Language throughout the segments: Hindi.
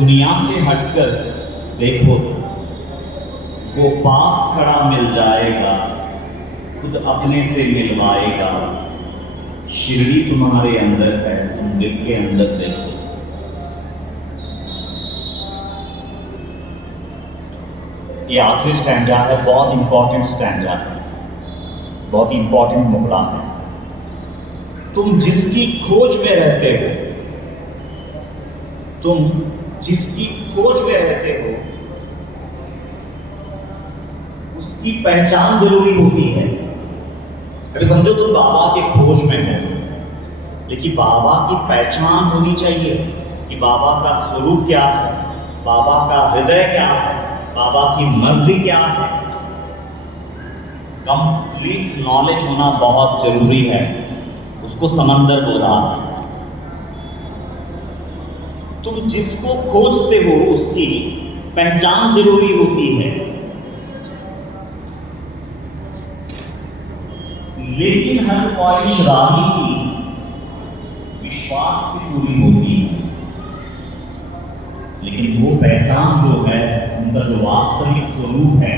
दुनिया से हटकर देखो, वो पास खड़ा मिल जाएगा, खुद अपने से मिलवाएगा। शिरडी तुम्हारे अंदर है, तुम दिल के अंदर देखो। ये आखिरी स्टैंजा है, बहुत इंपॉर्टेंट स्टैंजा है, बहुत इंपॉर्टेंट मुकला है। तुम जिसकी खोज में रहते हो, तुम जिसकी खोज में रहते हो, उसकी पहचान जरूरी होती है। अभी समझो तुम बाबा के खोज में हो, लेकिन बाबा की पहचान होनी चाहिए कि बाबा का स्वरूप क्या है, बाबा का हृदय क्या है, बाबा की मर्जी क्या है। कंप्लीट नॉलेज होना बहुत जरूरी है। उसको समंदर बोला। तुम जिसको खोजते हो उसकी पहचान जरूरी होती है, लेकिन हर ख्वाहिश राही की विश्वास से पूरी होती है। लेकिन वो पहचान जो है, उनका जो वास्तविक स्वरूप है,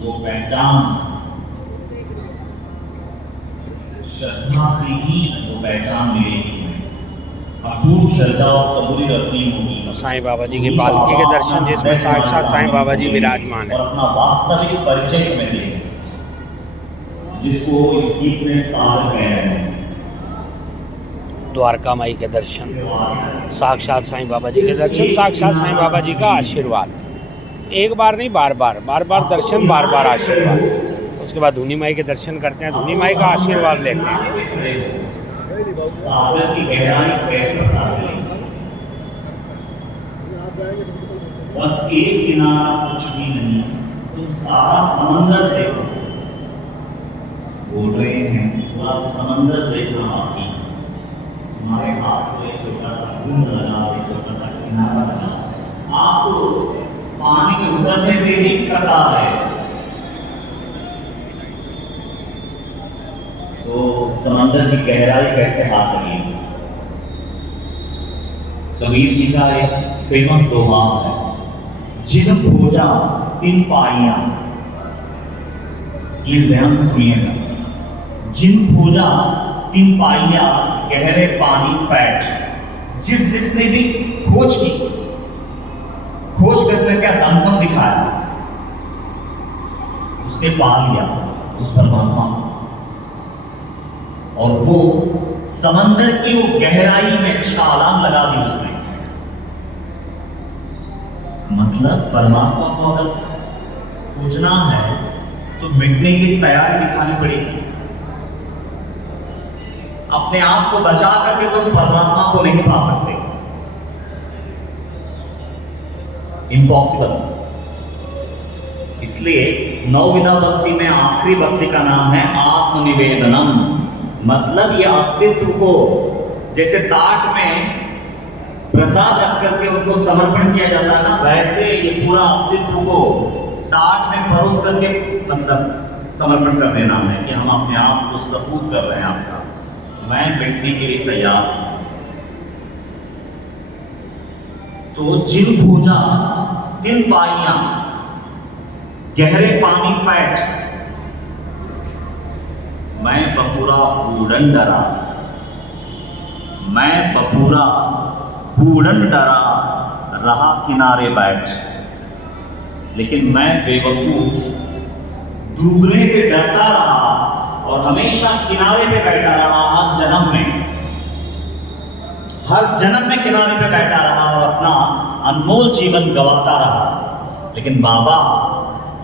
वो पहचान श्रद्धा से ही वो पहचान मिलेगी। अपूर्व श्रद्धा और सबूरी रखनी होगी। साईं बाबा जी की पालकी के दर्शन, जिसमें साक्षात साईं बाबा जी विराजमान है। और अपना वास्तविक परिचय में देखें, जिसको इस गीत में सार कह रहे हैं। द्वारका माई के दर्शन, साक्षात साईं बाबा जी के दर्शन, साक्षात साईं बाबा जी का आशीर्वाद। एक बार नहीं, बार बार दर्शन, बार बार आशीर्वाद। उसके बाद धुनी माई के दर्शन करते हैं, धुनी माई का आशीर्वाद लेते हैं। सागर की गहराई कैसे सागर, बस एक किनारा कुछ भी नहीं, तुम सारा समंदर देखो। बोल रहे हैं पूरा समंदर देखना बाकी, हमारे हाथ में छोटा सा बूंद लगा, छोटा सा किनारा लगा। आपको पानी में उतरने से भी कतरा है, तो समंदर की गहराई कैसे हाथ लगी। कबीर जी का एक फेमस दोहा है, जिन खोजा तिन पाइया। प्लीज ध्यान से सुनिएगा। जिन खोजा तिन पाइया, गहरे पानी पैठ। जिसने भी खोज की, खोज करने का दमखम दिखाया, उसने पा लिया उस परमात्मा। और वो समंदर की वो गहराई में छलांग लगा दी उसने। मतलब परमात्मा को अगर खोजना है तो मिटने की तैयारी दिखानी पड़ेगी। अपने आप को बचा करके तुम परमात्मा को नहीं पा सकते, इम्पॉसिबल। इसलिए नवविधा भक्ति में आखिरी भक्ति का नाम है आत्मनिवेदनम। मतलब ये अस्तित्व को, जैसे ताट में प्रसाद रख करके उनको समर्पण किया जाता है ना, वैसे ये पूरा अस्तित्व को ताट में परोस करके मतलब समर्पण कर देना है कि हम अपने आप को सबूत कर रहे हैं आपका, मैं मिटने के लिए तैयार हूं। तो जिन खोजा तिन पाइया, गहरे पानी पैठ। मैं बपूरा बूढ़न डरा, मैं बपूरा बूढ़न डरा, रहा किनारे बैठ। लेकिन मैं बेवकूफ डूबने से डरता रहा और हमेशा किनारे पे बैठा रहा। हर जन्म में किनारे पे बैठा रहा और अपना अनमोल जीवन गंवाता रहा। लेकिन बाबा,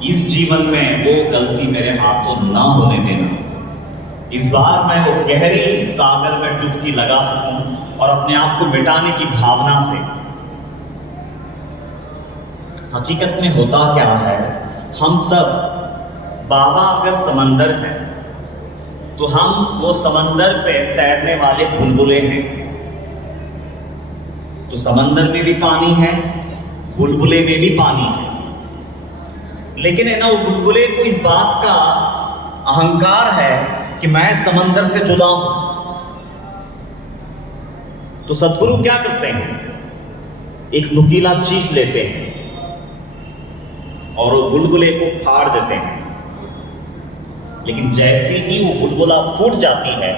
इस जीवन में वो गलती मेरे हाथों ना होने देना। इस बार मैं वो गहरी सागर में डुबकी लगा सकूं और अपने आप को मिटाने की भावना से। हकीकत में होता क्या है, हम सब, बाबा अगर समंदर है तो हम वो समंदर पे तैरने वाले बुलबुले हैं। तो समंदर में भी पानी है, बुलबुले में भी पानी है। लेकिन है ना, वो बुलबुले को इस बात का अहंकार है कि मैं समंदर से जुदा हूं। तो सदगुरु क्या करते हैं, एक नुकीला चीज लेते हैं और वो बुलबुले को फाड़ देते हैं, लेकिन जैसे ही वो बुलबुला फूट जाती है,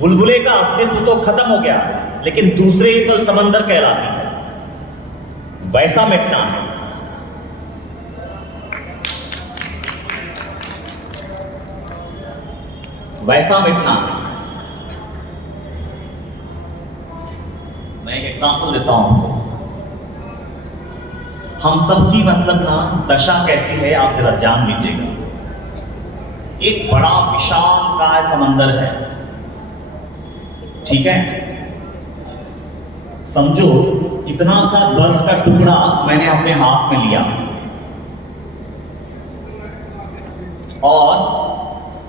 बुलबुले का अस्तित्व तो खत्म हो गया, लेकिन दूसरे ही पल समंदर कहलाती है। वैसा मिटना है। वैसा मिटना है। मैं एक एग्जांपल देता हूं। हम सबकी मतलब ना दशा कैसी है आप जरा जान लीजिएगा। एक बड़ा विशालकाय समंदर है, ठीक है। समझो इतना सा बर्फ का टुकड़ा मैंने अपने हाथ में लिया और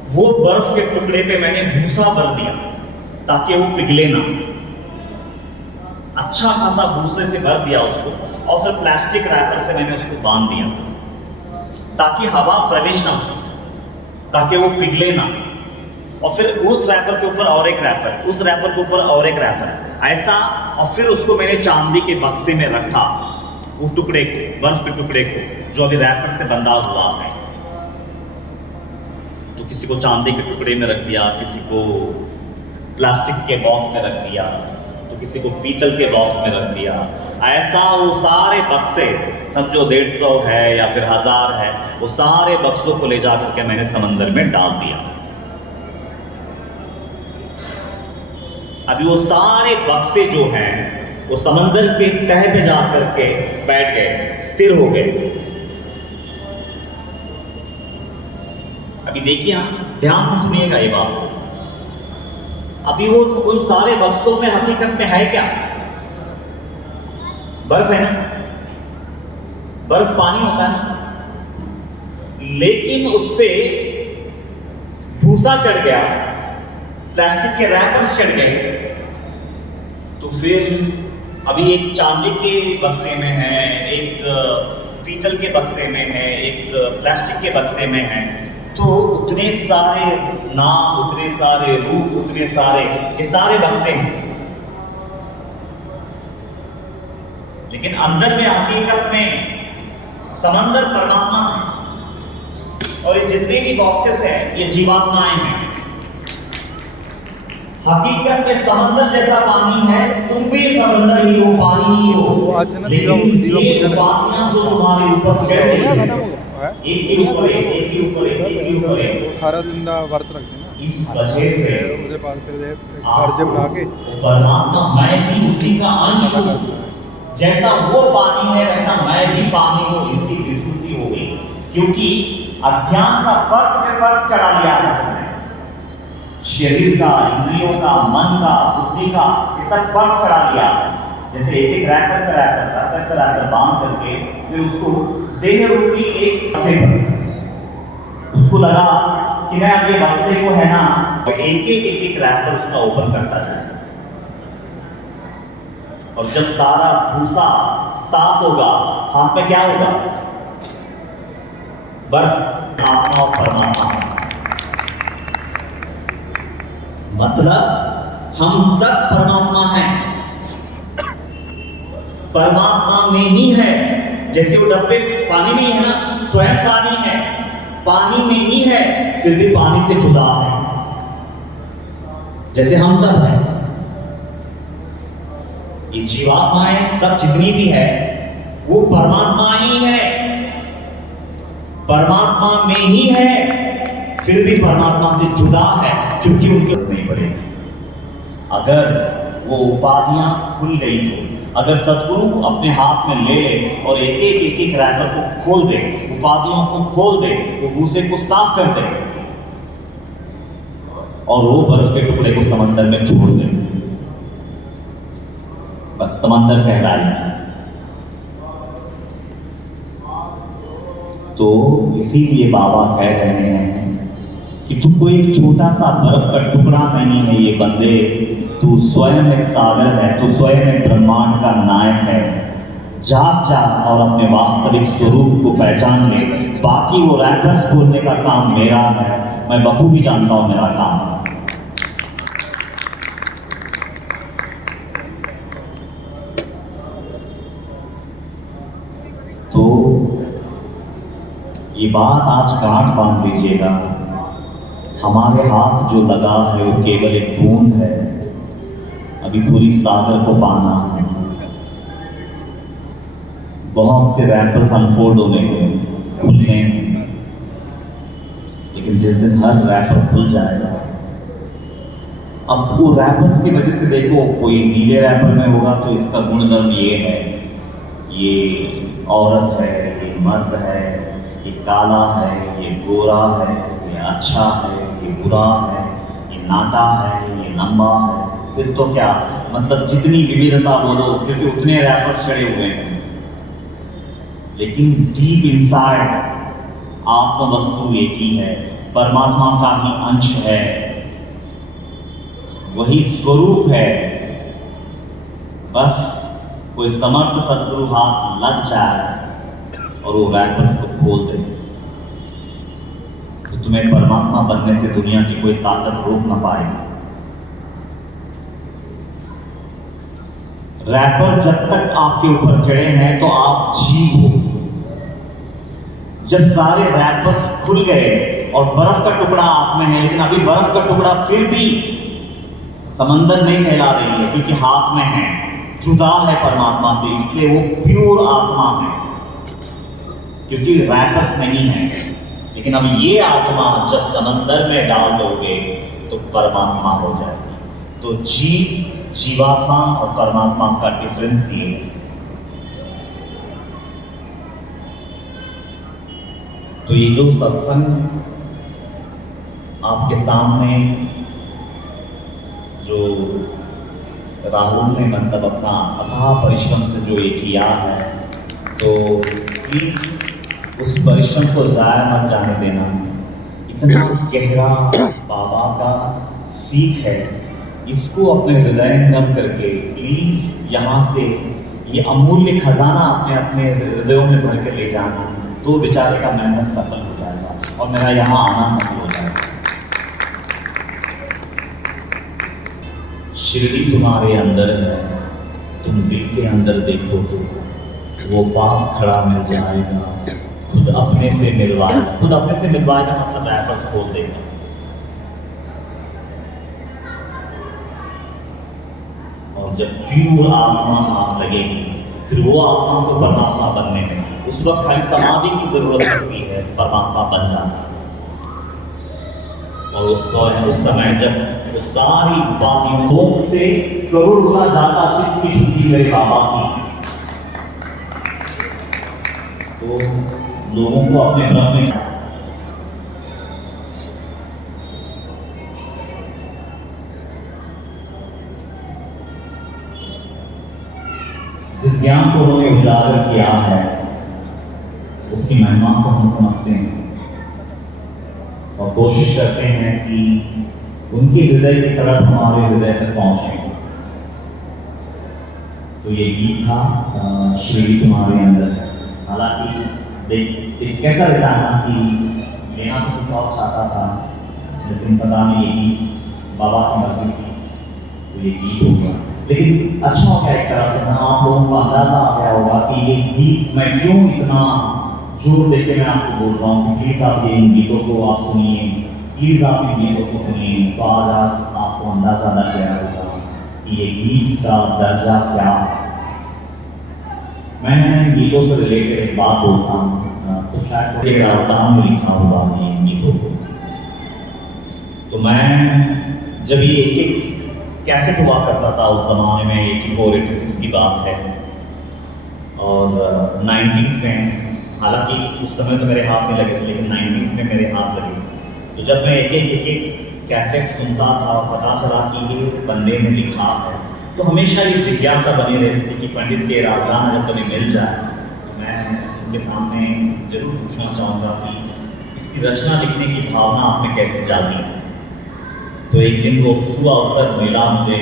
वो बर्फ के टुकड़े पे मैंने भूसा भर दिया ताकि वो पिघले ना। अच्छा खासा भूसे से भर दिया उसको और फिर प्लास्टिक रैपर से मैंने उसको बांध दिया ताकि हवा प्रवेश ना हो, ताकि वो पिघले ना। और फिर उस रैपर के ऊपर और एक रैपर, उस रैपर के ऊपर और एक रैपर, ऐसा। और फिर उसको मैंने चांदी के बक्से में रखा, वो टुकड़े को, बर्फ के टुकड़े को जो अभी रैपर से बंधा हुआ है। तो किसी को चांदी के टुकड़े में रख दिया, किसी को प्लास्टिक के बॉक्स में रख दिया, तो किसी को पीतल के बॉक्स में रख दिया। ऐसा वो सारे बक्से, समझो 150 है या फिर 1000 है, वो सारे बक्सों को ले जाकर के मैंने समंदर में डाल दिया। अभी वो सारे बक्से जो हैं वो समंदर के तह पे जाकर के बैठ गए, स्थिर हो गए। अभी देखिए, ध्यान से सुनिएगा ये बात। अभी वो उन सारे बक्सों में हकीकत में है क्या? बर्फ है ना, बर्फ पानी होता है ना, लेकिन उस पे भूसा चढ़ गया, प्लास्टिक के रैपर्स चढ़ गए। तो फिर अभी एक चांदी के बक्से में है, एक पीतल के बक्से में है, एक प्लास्टिक के बक्से में है। तो उतने सारे नाम, उतने सारे रूप, उतने सारे, ये सारे बक्से हैं, लेकिन अंदर में हकीकत में समंदर परमात्मा है और ये जितने भी बॉक्सेस हैं ये जीवात्माएं हैं। हकीकत में समंदर जैसा पानी है, तुम भी समंदर ही हो, पानी ही हो, लेकिन ये बातियां जो तुम्हारे ऊपर चढ़ रही है, एक के ऊपर एक, एक के ऊपर एक, एक के ऊपर एक, सारा दिन दा व्रत रखते ना, इस वजह से ਉਹਦੇ ਬਾਅਦ ਫਿਰ अर्ज बना के परमात्मा मैं भी उसी का अंश हूं। जैसा वो पानी है वैसा मैं भी पानी हूं, इसकी विस्मृति हो गई, क्योंकि अज्ञान का पर्वत पे पर्वत चढ़ा लिया था तुमने। शरीर का, इंद्रियों का, मन का, बुद्धि का, ये सब पर्वत चढ़ा लिया। जैसे एक एक रैपर बांध करके फिर उसको देह रूपी एक बक्से पर उसको लगा कि मैं अब ये बक्से को है ना, एक एक रैपर उसका ओपन करता जाए। और जब सारा भूसा साफ होगा, हाथ में क्या होगा? बर्फ, आत्मा और परमात्मा। मतलब हम सब परमात्मा हैं, परमात्मा में ही है। जैसे वो डब्बे पानी में ही है ना, स्वयं पानी है, पानी में ही है, फिर भी पानी से जुदा है। जैसे हम सब हैं, ये जीवात्माएं सब जितनी भी है वो परमात्मा ही है, परमात्मा में ही है, फिर भी परमात्मा से जुदा है, क्योंकि उनके नहीं पड़ेगी। अगर वो उपाधियां खुल गई तो, अगर सदगुरु अपने हाथ में ले ले और एक एक रैपर को खोल दे, उपाधियों को खोल दे, वो भूसे को साफ कर दे और वो बर्फ के टुकड़े को समंदर में छोड़ दे, बस समंदर कहलाएगा। तो इसीलिए बाबा कह रहे हैं कि तू कोई एक छोटा सा बर्फ का टुकड़ा नहीं है ये बंदे, तू स्वयं एक सागर है, तू स्वयं एक ब्रह्मांड का नायक है। जाग जा और अपने वास्तविक स्वरूप को पहचान ले। बाकी वो रैपर्स खोलने का काम मेरा है, मैं बखूबी जानता हूं मेरा काम है। ये बात आज गांठ बांध लीजिएगा, हमारे हाथ जो लगा है वो केवल एक बूंद है, अभी पूरी सागर को पाना है। बहुत से रैपर्स अनफोल्ड होने खुलने, लेकिन जिस दिन हर रैपर खुल जाएगा, अब वो रैपर्स की वजह से देखो, कोई नीले रैपर में होगा तो इसका गुणधर्म ये है, ये औरत है, ये मर्द है, ये काला है, ये गोरा है, ये अच्छा है, ये बुरा है, ये नाटा है, ये लंबा है। फिर तो क्या मतलब, जितनी विविधता बोलो, क्योंकि उतने रैपर्स चढ़े हुए हैं, लेकिन डीप इनसाइड आत्म वस्तु एक ही है, परमात्मा का ही अंश है, वही स्वरूप है। बस कोई समर्थ सदगुरु हाथ लग जाए और वो रैपर्स को खोल दे, तो तुम्हें परमात्मा बनने से दुनिया की कोई ताकत रोक ना पाएगी। रैपर्स जब तक आपके ऊपर चढ़े हैं तो आप जीव हो। जब सारे रैपर्स खुल गए और बर्फ का टुकड़ा हाथ में है, लेकिन अभी बर्फ का टुकड़ा फिर भी समंदर नहीं कहला रही है, क्योंकि हाथ में है, जुदा है परमात्मा से, इसलिए वो प्योर आत्मा है, क्योंकि रैपर्स नहीं है। लेकिन अब ये आत्मा जब समंदर में डाल दोगे तो परमात्मा हो जाएगी। तो जीवात्मा और परमात्मा का डिफरेंस ये है। तो ये जो सत्संग आपके सामने जो राहुल ने मतलब अपना अथाह परिश्रम से जो ये किया है, तो प्लीज उस परिश्रम को जाया मत जाने देना। इतना गहरा बाबा का सीख है, इसको अपने हृदयंगम करके प्लीज यहाँ से ये अमूल्य खजाना अपने अपने हृदयों में भर के ले जाना, तो बेचारे का मेहनत सफल हो जाएगा और मेरा यहाँ आना सफल हो जाएगा। शिरडी तुम्हारे अंदर है, तुम दिल के अंदर देखो तो वो पास खड़ा मिल जाएगा, खुद अपने से मिलवाएगा। खुद अपने से मिलवाएगा मतलब रैपर्स खोल देगा। और जब प्यूर आत्मा आप लगेगी, फिर वो आत्मा को परमात्मा बनने में उस वक्त खाली समाधि की जरूरत होती है, परमात्मा बन जाता है। और उस समय जब वो सारी उपाधियों से करोड़ गुना ज्यादा चित्त की शुद्धि मेरे बाबा की, तो लोगों को अपने ब्रह्म में जिस ज्ञान को उन्होंने उजागर किया है, उसकी महिमा को हम समझते हैं और कोशिश करते हैं कि उनके हृदय की तरफ हमारे हृदय तक पहुंचे। तो ये गीत था श्री तुम्हारे अंदर। हालांकि एक कैसा रहता है ना कि लेना तो कुछ और चाहता था, लेकिन पता नहीं ये गीत बाबा की मर्जी थी तो ये गीत होगा। लेकिन अच्छा हो गया एक तरह से ना, आप लोगों को अंदाजा आ गया होगा कि ये गीत मैं क्यों इतना जोर देके मैं आपको बोल रहा हूँ कि प्लीज आप इन गीतों को आप सुनिए, प्लीज आप इन गीतों को सुनिए। तो आज आपको अंदाजा लग गया होगा कि ये गीत का दर्जा क्या है। मैं गीतों से रिलेटेड एक बात बोलता हूँ, तो शायद एक राजस्थान में लिखा होगा ये गीतों को। तो मैं जब ये एक कैसेट हुआ करता था उस जमाने में, 84-86 की बात है, और 90s में, हालांकि उस समय तो मेरे हाथ में लगे थे, लेकिन 90s में मेरे हाथ लगे। तो जब मैं एक कैसेट सुनता था और पता चला कि ये बंदे ने लिखा है, तो हमेशा ये जिज्ञासा बनी रहती थी कि पंडित के राजदान जब कभी मिल जाए तो मैं उनके सामने जरूर पूछना चाहूँगा कि इसकी रचना लिखने की भावना आप में कैसे जागी। तो एक दिन वो सुअवसर मिला मुझे,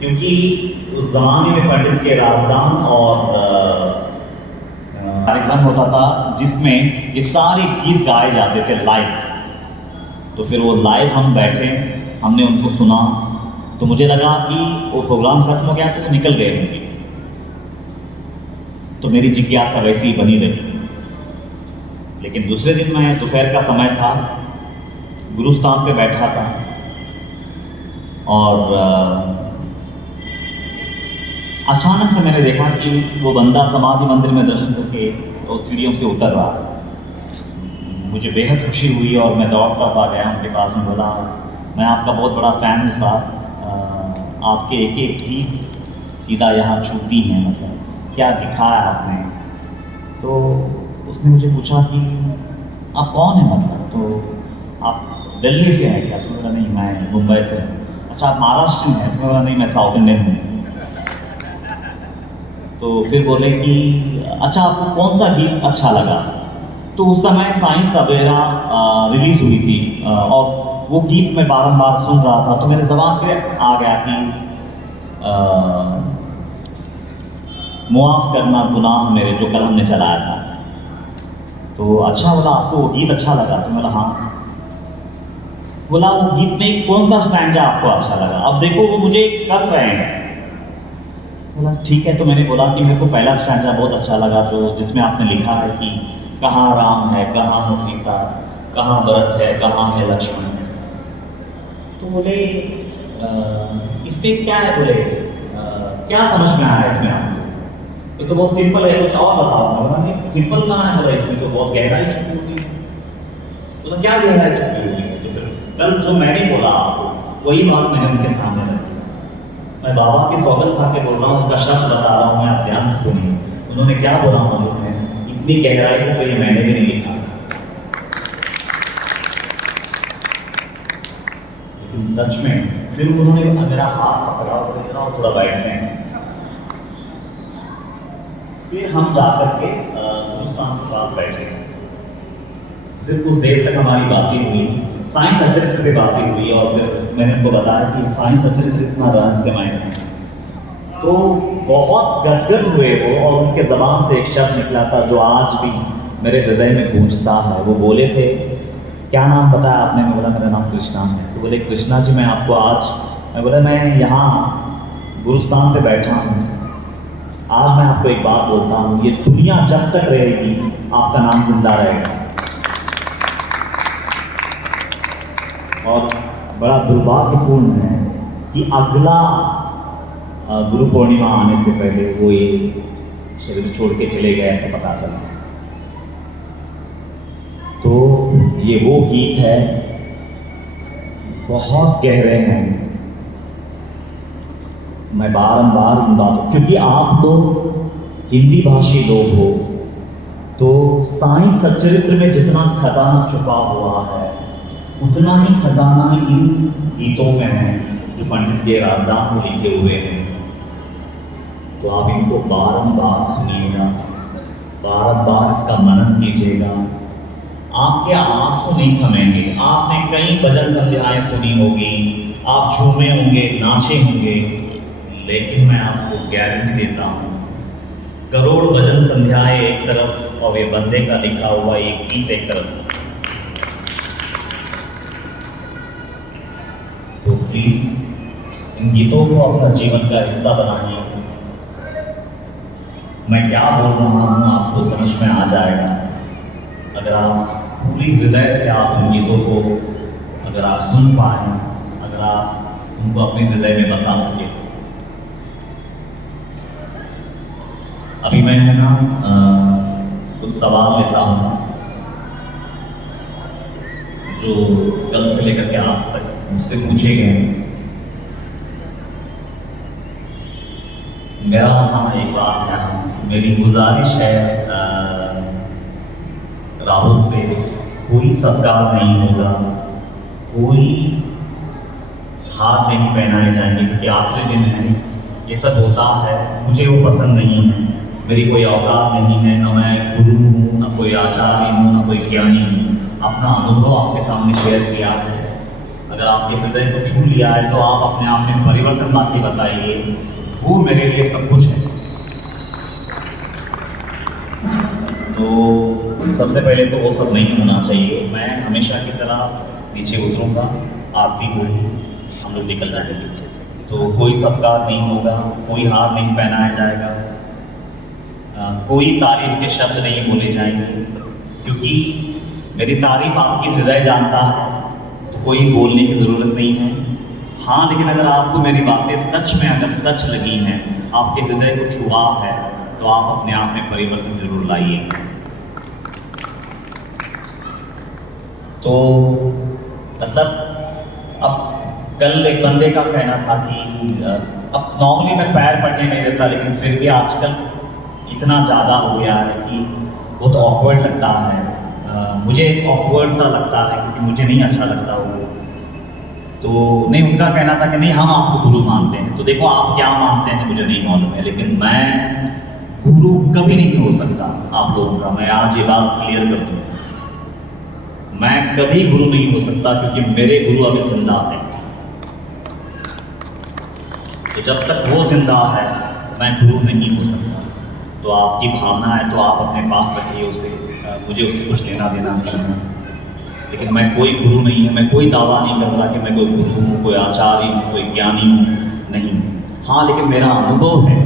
क्योंकि उस जमाने में पंडित के राजदान और कार्यक्रम होता था जिसमें ये सारे गीत गाए जाते थे लाइव। तो फिर वो लाइव हम बैठे, हमने उनको सुना, तो मुझे लगा कि वो प्रोग्राम खत्म हो गया तो वो निकल गए होंगे। तो मेरी जिज्ञासा वैसी ही बनी रही। लेकिन दूसरे दिन मैं दोपहर का समय था, गुरुस्थान पे बैठा था और अचानक से मैंने देखा कि वो बंदा समाधि मंदिर में दर्शन करके और सीढ़ियों से उतर रहा। मुझे बेहद खुशी हुई और मैं दौड़ता हुआ गया उनके पास में, बोला मैं आपका बहुत बड़ा फ़ैन हूँ साहब, आपके एक एक गीत सीधा यहाँ छूती हैं, मतलब क्या दिखाया आपने। तो उसने मुझे पूछा कि आप कौन हैं, मतलब तो आप दिल्ली से हैं क्या? तो बोला नहीं, मैं मुंबई से हूँ। अच्छा, आप महाराष्ट्र में हैं? तो बोला नहीं, मैं साउथ इंडियन हूँ। तो फिर बोले कि अच्छा, आपको कौन सा गीत अच्छा लगा? तो उस समय साईं सवेरा रिलीज़ हुई थी और वो गीत मैं बारंबार सुन रहा था, तो मेरे ज़बान पे आ गया कि मुआफ़ करना गुनाह मेरे जो कल हमने चलाया था। तो अच्छा, बोला आपको वो गीत अच्छा लगा? तो बोला हाँ। बोला वो गीत में कौन सा स्टैंजा आपको अच्छा लगा? अब देखो वो मुझे कस रहे हैं। बोला ठीक है। तो मैंने बोला कि मेरे को पहला स्टैंजा बहुत अच्छा लगा, जो जिसमें आपने लिखा है कि कहाँ राम है, कहाँ है सीता, कहाँ भरत है, कहाँ है लक्ष्मण। तो बोले इसमें क्या है? बोले क्या समझ में आया इसमें आपको? ये तो बहुत सिंपल है, कुछ और बताओ। बोला सिंपल ना है, बोला इसमें तो बहुत गहराई छुपी हुई है। तो क्या गहराई छुपी हुई है? तो फिर कल जो मैंने बोला आपको वही बात मैंने उनके सामने रखी। मैं बाबा की सौगंध खा के बोल रहा हूँ, उनका शब्द बता रहा हूँ, मैं आप ध्यान से सुनिए। उन्होंने क्या बोला मालूम है? इतनी गहराई से तो ये मैंने भी नहीं लिखा, लेकिन सच में फिर उन्होंने मेरा हाथ पकड़ा और थोड़ा बैठते हैं। फिर हम जाकर के गुरुस्थान के पास बैठे। फिर कुछ देर तक हमारी बातें हुई, साईं सचरित्र पे बातें हुई और फिर मैंने उनको बताया कि साईं सचरित्र इतना रहस्यमय है। तो बहुत गदगद हुए वो और उनके ज़बान से एक शब्द निकला था जो आज भी मेरे हृदय में गूंजता है। वो बोले थे, क्या नाम बताया आपने? मैं बोला मेरा नाम कृष्णा है। तो बोले कृष्णा जी, मैं आपको आज, मैं बोला मैं यहाँ गुरुस्थान पे बैठा हूँ, आज मैं आपको एक बात बोलता हूँ, ये दुनिया जब तक रहेगी आपका नाम जिंदा रहेगा। और बड़ा दुर्भाग्यपूर्ण है कि अगला गुरु पूर्णिमा आने से पहले वो ये शरीर छोड़ के चले गए, ऐसा पता चला। तो ये वो गीत है, बहुत गहरे हैं। मैं बारंबार इन बातों, क्योंकि आप तो हिंदी भाषी लोग हो, तो साईं सच्चरित्र में जितना खजाना छुपा हुआ है उतना ही खजाना इन गीतों में है जो पंडित के राजदान में लिखे हुए हैं। तो आप इनको बारंबार सुनिएगा, बारंबार इसका मनन कीजिएगा। आपके आंसू नहीं थमेंगे। आपने कई भजन संध्याएं सुनी होगी, आप झूमे होंगे, नाचे होंगे, लेकिन मैं आपको गारंटी देता हूँ, करोड़ भजन संध्याएं एक तरफ और ये बंदे का लिखा हुआ एक गीत एक तरफ। तो प्लीज इन गीतों को अपना जीवन का हिस्सा बनाइए। मैं क्या बोल रहा हूँ आपको समझ में आ जाएगा अगर आप पूरी हृदय से आप इन गीतों को अगर आप सुन पाए, अगर आप उनको अपने हृदय में बसा सके। अभी मैं है ना कुछ सवाल लेता हूँ जो कल से लेकर के आज तक मुझसे पूछे गए। मेरा वहाँ एक बात है, मेरी गुजारिश है राहुल से, कोई सत्कार नहीं होगा, कोई हाथ नहीं पहनाए जाएंगे, क्योंकि आखिरी दिन है, ये सब होता है, मुझे वो पसंद नहीं है। मेरी कोई औकात नहीं है, ना मैं गुरु हूँ, ना कोई आचार्य हूँ, ना कोई ज्ञानी हूँ। अपना अनुभव आपके सामने शेयर किया है। अगर आपके हृदय को छू लिया है तो आप अपने आप में परिवर्तन ला के बताइए, वो मेरे लिए सब कुछ है। तो सबसे पहले तो वो सब नहीं होना चाहिए। मैं हमेशा की तरह नीचे उतरूंगा, आरती होगी, हम लोग निकल जाएंगे पीछे से। तो कोई सत्कार नहीं होगा, कोई हाथ नहीं पहनाया जाएगा, कोई तारीफ के शब्द नहीं बोले जाएंगे। क्योंकि मेरी तारीफ आपकी हृदय जानता है, तो कोई बोलने की ज़रूरत नहीं है। हाँ, लेकिन अगर आपको मेरी बातें सच में अगर सच लगी हैं, आपके हृदय को छुआ है, तो आप अपने आप में परिवर्तन जरूर लाइए। तो मतलब अब कल एक बंदे का कहना था कि अब नॉर्मली मैं पैर पड़ने नहीं देता, लेकिन फिर भी आजकल इतना ज़्यादा हो गया है कि बहुत ऑकवर्ड लगता है। मुझे ऑकवर्ड सा लगता है क्योंकि मुझे नहीं अच्छा लगता वो। तो नहीं, उनका कहना था कि नहीं हम आपको गुरु मानते हैं। तो देखो आप क्या मानते हैं मुझे नहीं मालूम है, लेकिन मैं गुरु कभी नहीं हो सकता आप लोगों का। मैं आज ये बात क्लियर कर दूँ, मैं कभी गुरु नहीं हो सकता क्योंकि मेरे गुरु अभी जिंदा है। तो जब तक वो जिंदा है मैं गुरु नहीं हो सकता। तो आपकी भावना है तो आप अपने पास रखिए उसे, मुझे उससे कुछ लेना देना नहीं है। लेकिन मैं कोई गुरु नहीं है, मैं कोई दावा नहीं करता कि मैं कोई गुरु हूँ, कोई आचार्य हूँ, कोई ज्ञानी हूँ, नहीं। हाँ, लेकिन मेरा अनुभव है,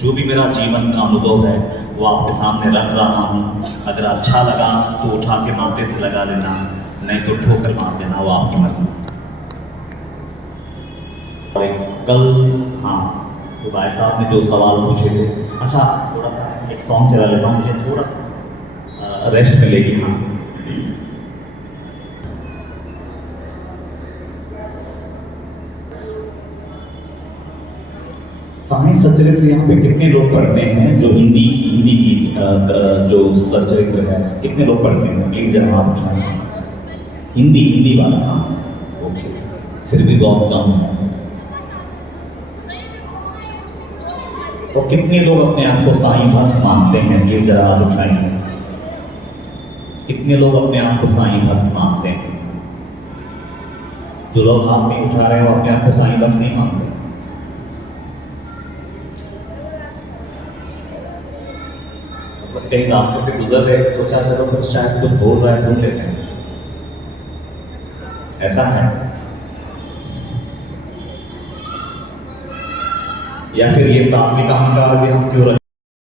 जो भी मेरा जीवन का अनुभव है वो आपके सामने रख रहा हूँ। अगर अच्छा लगा तो उठा के माथे से लगा देना, नहीं तो ठोकर मार देना, वो आपकी मर्जी। कल हाँ, तो भाई साहब ने जो सवाल पूछे थे, अच्छा थोड़ा सा एक सॉन्ग चला लेता हूँ, मुझे थोड़ा सा रेस्ट मिलेगी। हाँ, साईं सच्चरित्र यहाँ पे कितने लोग पढ़ते हैं? जो हिंदी गीत जो सच्चरित्र है, कितने लोग पढ़ते हैं? प्लीज जरा हाथ उठाएं। हिंदी वाला, हाँ ओके, फिर भी बहुत कम है। और कितने लोग अपने आप को साईं भक्त मानते हैं? प्लीज जरा हाथ उठाएं। कितने लोग अपने आप को साईं भक्त मानते हैं? जो लोग हाथ नहीं उठा रहे हैं वो अपने आप को साईं भक्त नहीं मानते। कहीं रास्ते से गुजर रहे, सोचा चलो कुछ शायद कुछ बोल रहा है, सुन लेते हैं, ऐसा है। या फिर ये सात्विक अहंकार भी हम क्यों